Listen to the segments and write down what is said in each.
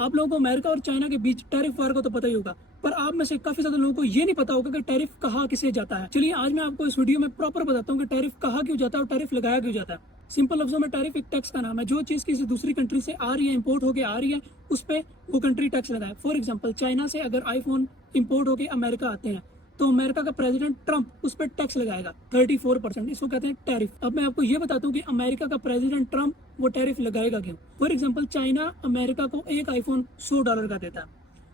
आप लोगों को अमेरिका और चाइना के बीच टैरिफ वार को तो पता ही होगा, पर आप में से काफी ज्यादा लोगों को ये नहीं पता होगा कि टैरिफ कहाँ किसे जाता है। चलिए आज मैं आपको इस वीडियो में प्रॉपर बताता हूँ कि टैरिफ कहाँ क्यों जाता है और टैरिफ लगाया क्यों जाता है। सिंपल लफ्जों में टैरिफ एक टैक्स का नाम है। जो चीज किसी दूसरी कंट्री से आ रही है, इंपोर्ट होकर आ रही है, उस पर वो कंट्री टैक्स लगाए। फॉर एग्जाम्पल चाइना से अगर आईफोन इंपोर्ट होकर अमेरिका आते हैं तो अमेरिका का प्रेसिडेंट ट्रंप उस पर टैक्स लगाएगा 34%। इसको कहते हैं टैरिफ। अब मैं आपको ये बताता हूँ कि अमेरिका का प्रेसिडेंट ट्रंप वो टैरिफ लगाएगा क्यों। फॉर एग्जाम्पल चाइना अमेरिका को एक आईफोन $100 का देता है।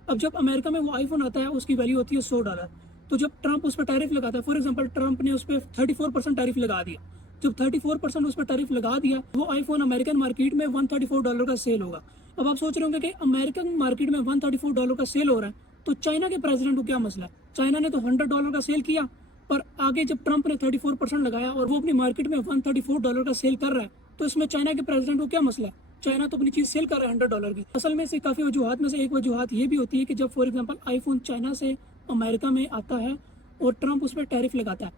अब जब अमेरिका में वो आईफोन आता है उसकी वैल्यू होती है $100। तो जब ट्रंप उस पर टैरिफ लगाता है, फॉर एग्जाम्पल ट्रंप ने उस पर 34% टैरिफ लगा दिया। जब 34% उस पर टैरिफ लगा दिया, वो आईफोन अमेरिकन मार्केट में $134 का सेल होगा। अब आप सोच रहे होंगे कि अमेरिकन मार्केट में $134 का सेल हो रहा है तो चाइना के प्रेसिडेंट को क्या मसला है। चाइना ने तो $100 का सेल किया, पर आगे जब ट्रंप ने 34% लगाया और वो अपनी मार्केट में $134 का सेल कर रहा है तो इसमें चाइना के प्रेसिडेंट को क्या मसला है। चाइना तो अपनी चीज सेल कर रहा है $100 की। असल में से काफी वजूहत में से एक वजूहत ये भी होती है कि जब फॉर एग्जांपल आईफोन चाइना से अमेरिका में आता है और ट्रंप उस पर टैरिफ लगाता है,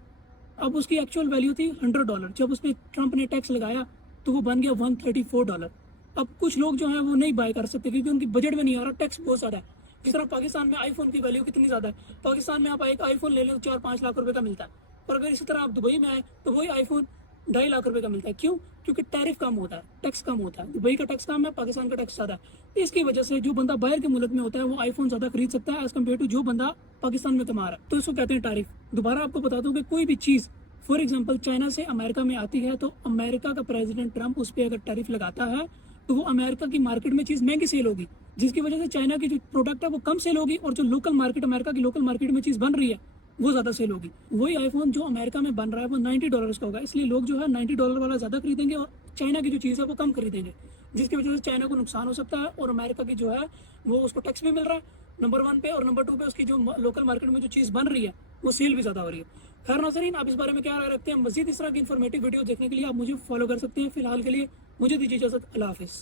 अब उसकी एक्चुअल वैल्यू थी $100। जब उस पर ट्रंप ने टैक्स लगाया तो वो बन गया $134। अब कुछ लोग जो है वो नहीं बाय कर सकते क्योंकि उनकी बजट में नहीं आ रहा, टैक्स बहुत ज्यादा है। जिस तरह पाकिस्तान में आईफोन की वैल्यू कितनी ज्यादा है, पाकिस्तान में आप एक आईफोन ले लें तो 4-5 लाख रुपए का मिलता है, और अगर इसी तरह आप दुबई में आए तो वही आईफोन 2.5 लाख रुपए का मिलता है। क्यों? क्योंकि टैरिफ कम होता है, टैक्स कम होता है। दुबई का टैक्स कम है, पाकिस्तान का टैक्स ज्यादा है। इसकी वजह से जो बंदा बाहर के मुल्क में होता है वो आईफोन ज्यादा खरीद सकता है एज कम्पेयर टू जो बंदा पाकिस्तान में कमा रहा है। तो इसको कहते हैं टैरिफ। दोबारा आपको बता दूं कि कोई भी चीज फॉर एग्जाम्पल चाइना से अमेरिका में आती है तो अमेरिका का प्रेसिडेंट ट्रंप उस पर अगर टैरिफ लगाता है तो वो अमेरिका की मार्केट में चीज महंगी सेल होगी, जिसकी वजह से चाइना की जो प्रोडक्ट है वो कम सेल होगी और जो लोकल मार्केट अमेरिका की लोकल मार्केट में चीज बन रही है वो ज्यादा सेल होगी। वही आईफोन जो अमेरिका में बन रहा है वो $90 का होगा, इसलिए लोग जो है $90 वाला ज्यादा खरीदेंगे और चाइना की जो चीज है वो कम खरीदेंगे, जिसकी वजह से चाइना को नुकसान हो सकता है और अमेरिका की जो है वो उसको टैक्स भी मिल रहा है नंबर 1 पे, और नंबर 2 पे उसकी जो लोकल मार्केट में जो चीज बन रही है वो सेल भी ज्यादा हो रही है। खैर नाज़रीन, आप इस बारे में क्या राय रखते हैं? मजीद इस तरह की इन्फॉर्मेटिव वीडियो देखने के लिए आप मुझे फॉलो कर सकते हैं। फिलहाल के लिए मुझे दीजिए इजाजत। अल्लाह हाफिज़।